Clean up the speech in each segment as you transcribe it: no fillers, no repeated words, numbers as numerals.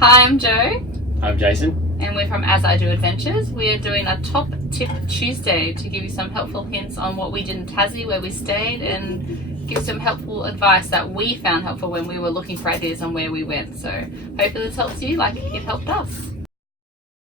Hi, I'm Joe. I'm Jason. And we're from As I Do Adventures. We are doing a Top Tip Tuesday to give you some helpful hints on what we did in Tassie, where we stayed, and give some helpful advice that we found helpful when we were looking for ideas on where we went. So hopefully this helps you like it helped us.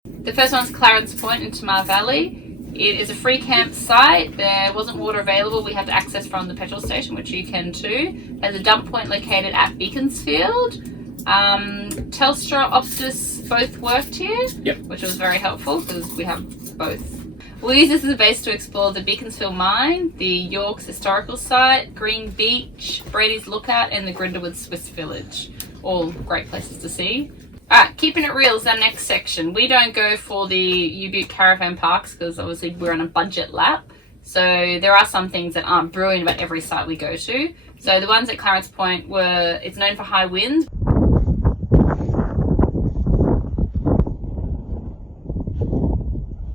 The first one's Clarence Point in Tamar Valley. It is a free campsite. There wasn't water available. We had to access from the petrol station, which you can too. There's a dump point located at Beaconsfield. Telstra, Optus both worked here, which was very helpful because we have both. We'll use this as a base to explore the Beaconsfield Mine, the Yorks Historical Site, Green Beach, Brady's Lookout, and the Grindelwood Swiss Village. All great places to see. Alright, keeping it real is our next section. We don't go for the U-Butte caravan parks because obviously we're on a budget lap. So there are some things that aren't brilliant about every site we go to. So the ones at Clarence Point it's known for high winds.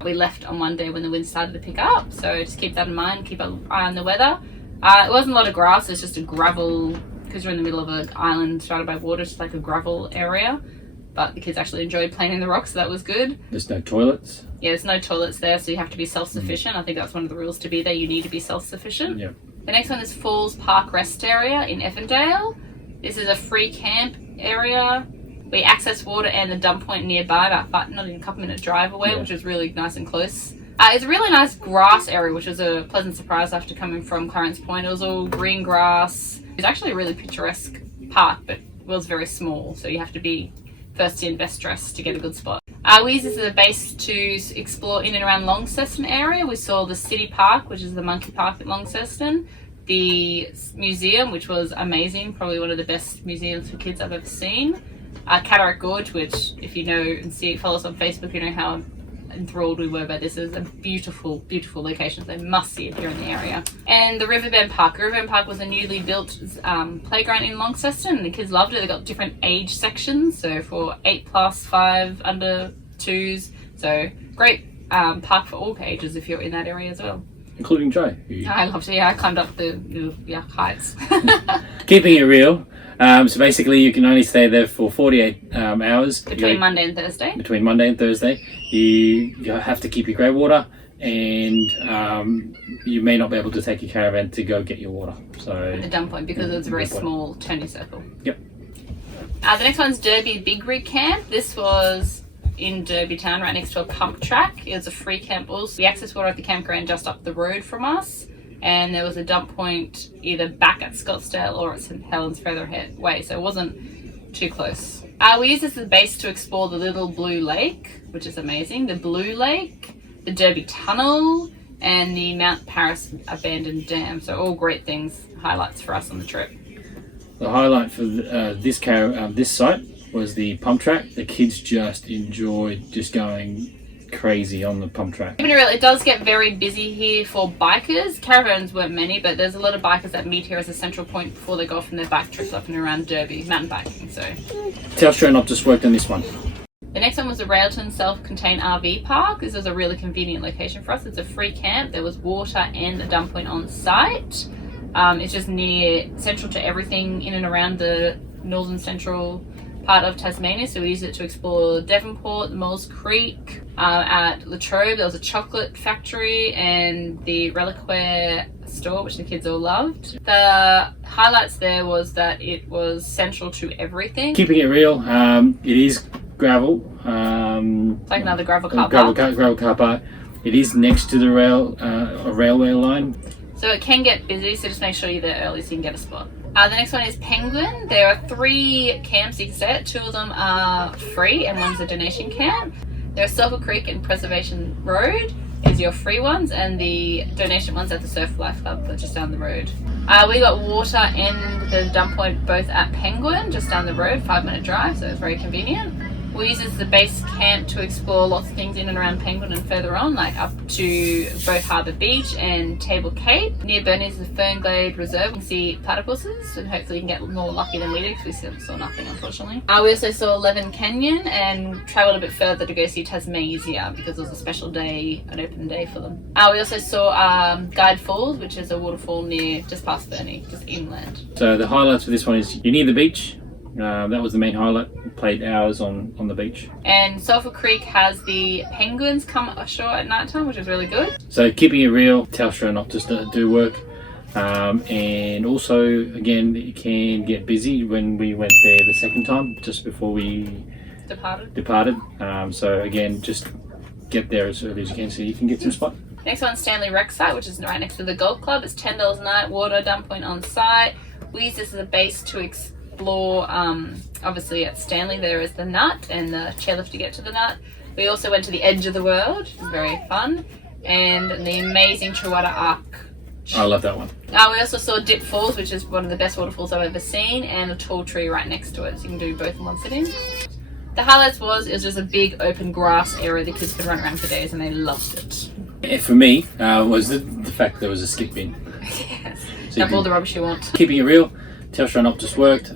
We left on one day when the wind started to pick up, so just keep that in mind, keep an eye on the weather. It wasn't a lot of grass, it was just a gravel, because we're in the middle of an island surrounded by water, just like a gravel area. But the kids actually enjoyed playing in the rocks, so that was good. There's no toilets? Yeah, there's no toilets there, so you have to be self-sufficient. I think that's one of the rules to be there, you need to be self-sufficient. Yeah. The next one is Falls Park Rest Area in Ellendale. This is a free camp area. We access water and the dump point nearby, about not even a couple minute drive away, which is really nice and close. It's a really nice grass area, which was a pleasant surprise after coming from Clarence Point. It was all green grass. It's actually a really picturesque park, but it was very small, so you have to be first in, best dressed to get a good spot. We used this as a base to explore in and around Launceston area. We saw the City Park, which is the monkey park at Launceston, the museum, which was amazing, probably one of the best museums for kids I've ever seen. Cataract Gorge, which if you know and follow us on Facebook, you know how enthralled we were by this. It was a beautiful, beautiful location, so must see it here in the area. And the Riverbend Park. Riverbend Park was a newly built playground in Launceston, and the kids loved it. They got different age sections, so for 8+, 5, under 2s. So great park for all ages if you're in that area as well. Including Joe. I loved it, yeah. I climbed up the heights. Keeping it real. So basically you can only stay there for 48 hours. Between Monday and Thursday. Between Monday and Thursday. You have to keep your grey water, and you may not be able to take your caravan to go get your water. So at the dump point, because it's a very small turning circle. Yep. The next one's Derby Big Rig Camp. This was in Derby town, right next to a pump track. It was a free camp also. We accessed water at the campground just up the road from us. And there was a dump point either back at Scottsdale or at St Helens further away, so it wasn't too close. We used this as a base to explore the Little Blue Lake, which is amazing, the Blue Lake, the Derby Tunnel, and the Mount Paris Abandoned Dam. So all great things, highlights for us on the trip. The highlight for this site was the pump track. The kids just enjoyed just going crazy on the pump track. It does get very busy here for bikers. Caravans weren't many, but there's a lot of bikers that meet here as a central point before they go off on their bike trips up and around Derby, mountain biking. So Telstra and Optus worked on this one. The next one was the Railton Self-Contained RV Park. This was a really convenient location for us. It's a free camp. There was water and a dump point on site. It's just central to everything in and around the northern central part of Tasmania, so we used it to explore Devonport, Moles Creek. At Latrobe there was a chocolate factory and the reliquary store, which the kids all loved. The highlights there was that it was central to everything. Keeping it real, it is gravel. Like another gravel car park. Gravel car park. It is next to the railway line. So it can get busy, so just make sure you're there early so you can get a spot. The next one is Penguin. There are 3 camps you can stay at. 2 of them are free and one's a donation camp. There are Silver Creek and Preservation Road is your free ones, and the donation ones at the Surf Life Club, just down the road. We got water and the dump point both at Penguin, just down the road, 5-minute drive, so it's very convenient. We use this as the base camp to explore lots of things in and around Penguin and further on, like up to both Harbour Beach and Table Cape. Near Bernie's is the Fernglade Reserve. You can see platypuses, and hopefully you can get more lucky than we did because we saw nothing, unfortunately. We also saw Leven Canyon and travelled a bit further to go see Tasmania because it was a special day, an open day for them. We also saw Guide Falls, which is a waterfall just past Bernie, just inland. So the highlights for this one is you're near the beach, That was the main highlight. Played hours on the beach. And Sulphur Creek has the penguins come ashore at night time, which is really good. So keeping it real, Telstra and Optus do work. And also, again, it can get busy. When we went there the second time, just before we departed. So again, just get there as early as you can so you can get to a spot. Next one, Stanley Rec Site, which is right next to the golf club. It's $10 a night, water, dump point on site. We use this as a base to explore. Obviously at Stanley there is the Nut and the chairlift to get to the Nut. We also went to the Edge of the World, which is very fun, and the amazing Truwater Arc. I love that one. We also saw Dip Falls, which is one of the best waterfalls I've ever seen, and a tall tree right next to it, so you can do both in one sitting. The highlights it was just a big open grass area the kids could run around for days and they loved it. Yeah, for me, was the fact there was a skip bin. Yes, So have all the rubbish you want. Keeping it real, Telstra and Optus worked.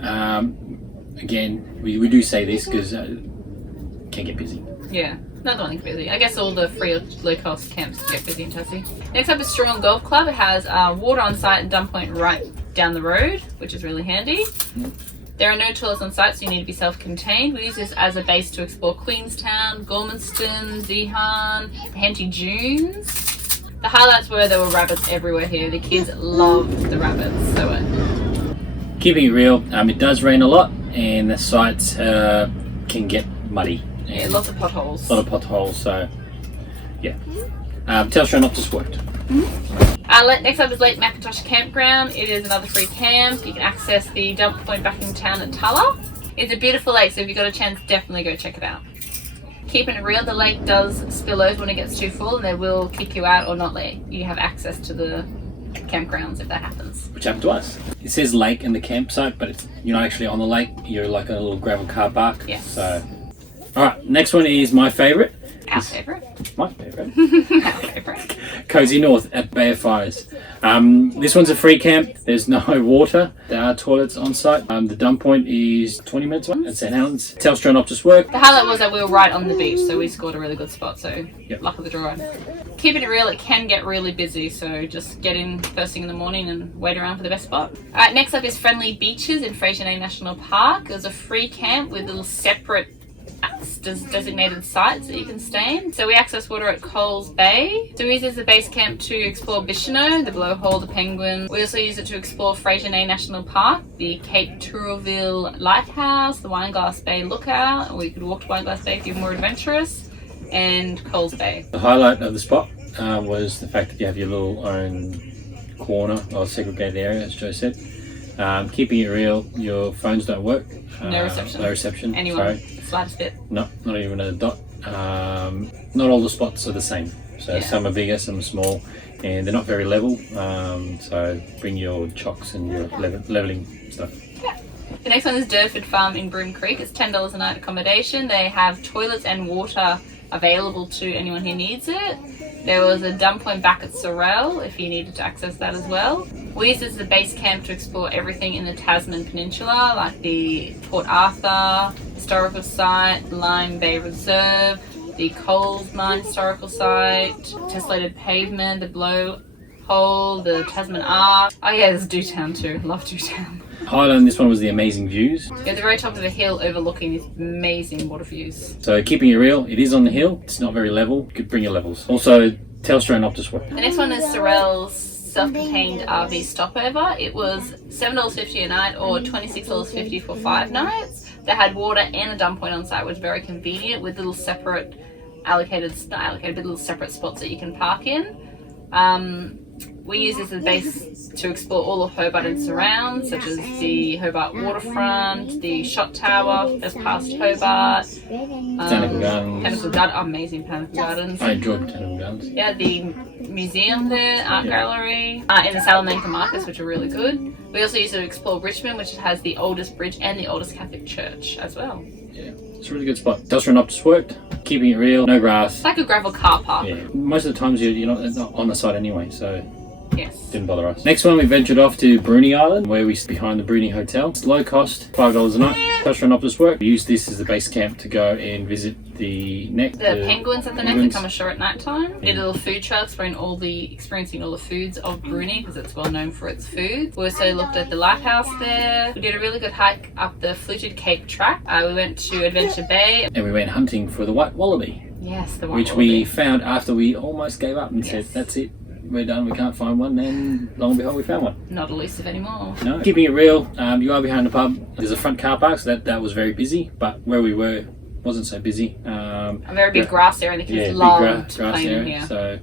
Again, we do say this because can get busy. Yeah, another one can get busy. I guess all the free or low cost camps get busy in Tassie. Next up is Strong Golf Club. It has water on site and dump point right down the road, which is really handy. There are no toilets on site, so you need to be self-contained. We use this as a base to explore Queenstown, Gormanston, Zeehan, the Henty Dunes. The highlights were there were rabbits everywhere here. The kids loved the rabbits. Keeping it real, it does rain a lot and the sites can get muddy. Yeah, lots of potholes. A lot of potholes, so yeah. Telstra and Optus worked. Next up is Lake Macintosh Campground. It is another free camp. You can access the dump point back in town at Tulla. It's a beautiful lake, so if you've got a chance, definitely go check it out. Keeping it real, the lake does spill over when it gets too full and they will kick you out or not let you have access to the campgrounds if that happens. Which happened to us. It says lake in the campsite, but you're not actually on the lake. You're like a little gravel car park. Yes. So, alright, next one is my favourite. Our favourite. My favourite. Our favourite. Cozy North at Bay of Fires. This one's a free camp. There's no water. There are toilets on site. The dump point is 20 minutes away at St Helens. Telstra and Optus work. The highlight was that we were right on the beach, so we scored a really good spot, so Yep. luck of the draw. Keeping it real, it can get really busy, so just get in first thing in the morning and wait around for the best spot. Alright, next up is Friendly Beaches in Freycinet National Park. It was a free camp with little separate designated sites that you can stay in. So we access water at Coles Bay. So we use it as a base camp to explore Bicheno, the Blowhole, the Penguin. We also use it to explore Freycinet National Park, the Cape Tourville Lighthouse, the Wineglass Bay Lookout, or we could walk to Wineglass Bay if you're more adventurous, and Coles Bay. The highlight of the spot was the fact that you have your little own corner or segregated area, as Joe said. Keeping it real, your phones don't work. No reception. No reception. Anyone. Sorry. Slightest bit. No, not even a dot. Not all the spots are the same. So some are bigger, some are small, and they're not very level. So bring your chocks and your leveling stuff. Yeah. The next one is Jarrod Farm in Bruny Creek. It's $10 a night accommodation. They have toilets and water available to anyone who needs it. There was a dump point back at Sorel if you needed to access that as well. We use this as a base camp to explore everything in the Tasman Peninsula, like the Port Arthur Historical Site, Lime Bay Reserve, the Coles Mine Historical Site, Tessellated Pavement, the Blowhole, the Tasman Arc. Oh yeah, there's Dewtown too. Love Dewtown. Highlight on this one was the amazing views. You're at the very top of a hill overlooking these amazing water views. So keeping it real, it is on the hill. It's not very level. You could bring your levels. Also, Telstra and Optus work. The next one is Sorel's self-contained RV stopover. It was $7.50 a night or $26.50 for 5 nights. They had water and a dump point on site, which was very convenient with little separate little separate spots that you can park in. We use this as a base to explore all of Hobart and surrounds, such as the Hobart waterfront, the shot tower just past Hobart, Botanical Gardens. Amazing botanical gardens. I enjoyed Botanical Gardens. Yeah, the museum there, art gallery, and the Salamanca markets, which are really good. We also use it to explore Richmond, which has the oldest bridge and the oldest Catholic church as well. Yeah, it's a really good spot. Telstra and Optus worked. Keeping it real, no grass. It's like a gravel car park. Yeah, most of the times you're not on the site anyway, so Yes. Didn't bother us. Next one, we ventured off to Bruny Island, where we behind the Bruny Hotel. It's low cost, $5 a night. Tasmania Optus work. We used this as a base camp to go and visit the neck. The penguins at the neck that come ashore at night time. We did a little food truck, experiencing all the foods of Bruny because it's well known for its food. We also looked at the lighthouse there. We did a really good hike up the fluted Cape track. We went to Adventure Bay. And we went hunting for the white wallaby. Yes, the white which wallaby. We found after we almost gave up and said, that's it. We're done, we can't find one, and lo and behold, we found one. Not elusive anymore. No. Keeping it real, you are behind the pub. There's a front car park, so that was very busy, but where we were wasn't so busy. A very big grass area, and the kids loved grass playing area, in here. So.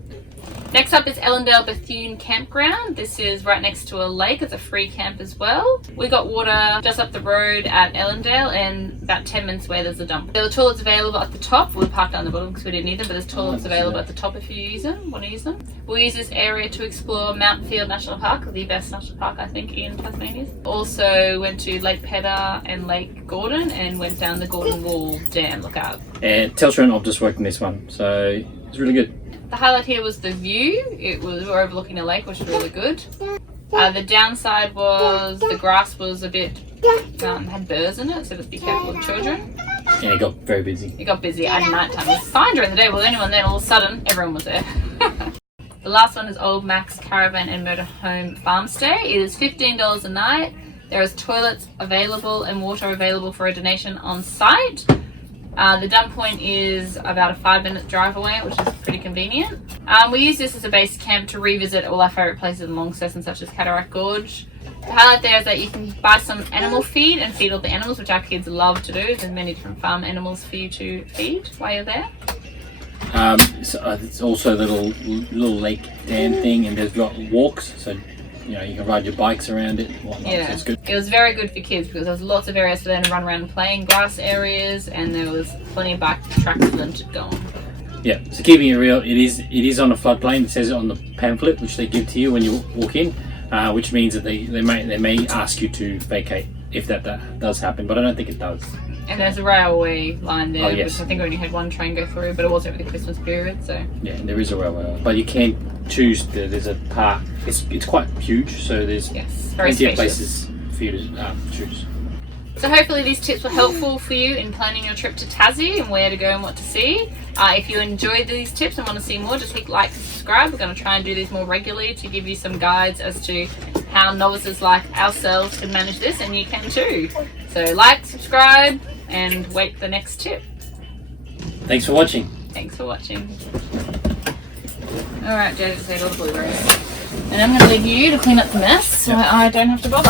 Next up is Ellendale Bethune Campground. This is right next to a lake. It's a free camp as well. We got water just up the road at Ellendale, and about 10 minutes away there's a dump. There were toilets available at the top. We parked down the bottom because we didn't need them, but there's toilets available at the top if you want to use them. We'll use this area to explore Mount Field National Park, the best national park I think in Tasmania. Also went to Lake Pedder and Lake Gordon and went down the Gordon Wall Dam lookout. And Telstra and Optus worked in this one, so it's really good. The highlight here was the view. We were overlooking a lake, which was really good. The downside was the grass was a bit had burrs in it, so just be careful with children. And it got very busy. It got busy at night time. It was fine during the day with anyone, then all of a sudden everyone was there. The last one is Old Mac's Caravan and Motorhome Farm Stay. It is $15 a night. There is toilets available and water available for a donation on site. The dump point is about a 5-minute drive away, which is pretty convenient. We use this as a base camp to revisit all our favourite places in Launceston, such as Cataract Gorge. The highlight there is that you can buy some animal feed and feed all the animals, which our kids love to do. There's many different farm animals for you to feed while you're there. It's also a little lake dam thing, and they've got walks, so you can ride your bikes around it and whatnot. Yeah, so it's good. It was very good for kids because there was lots of areas for them to run around and play in, grass areas, and there was plenty of bike tracks for them to go on. Yeah, so keeping it real, it is on a floodplain. It says it on the pamphlet, which they give to you when you walk in, which means that they may ask you to vacate if that does happen, but I don't think it does. And there's a railway line there, yes. which I think we only had one train go through, but it was over the Christmas period, so... Yeah, there is a railway line, but you can choose, there's a park. It's quite huge, so there's plenty of places for you to choose. So hopefully these tips were helpful for you in planning your trip to Tassie and where to go and what to see. If you enjoyed these tips and want to see more, just hit like and subscribe. We're going to try and do these more regularly to give you some guides as to how novices like ourselves can manage this, and you can too. So like, subscribe, and wait for the next tip. Thanks for watching. Thanks for watching. Alright, Jarrod just ate all the blueberries. And I'm going to leave you to clean up the mess so I don't have to bother.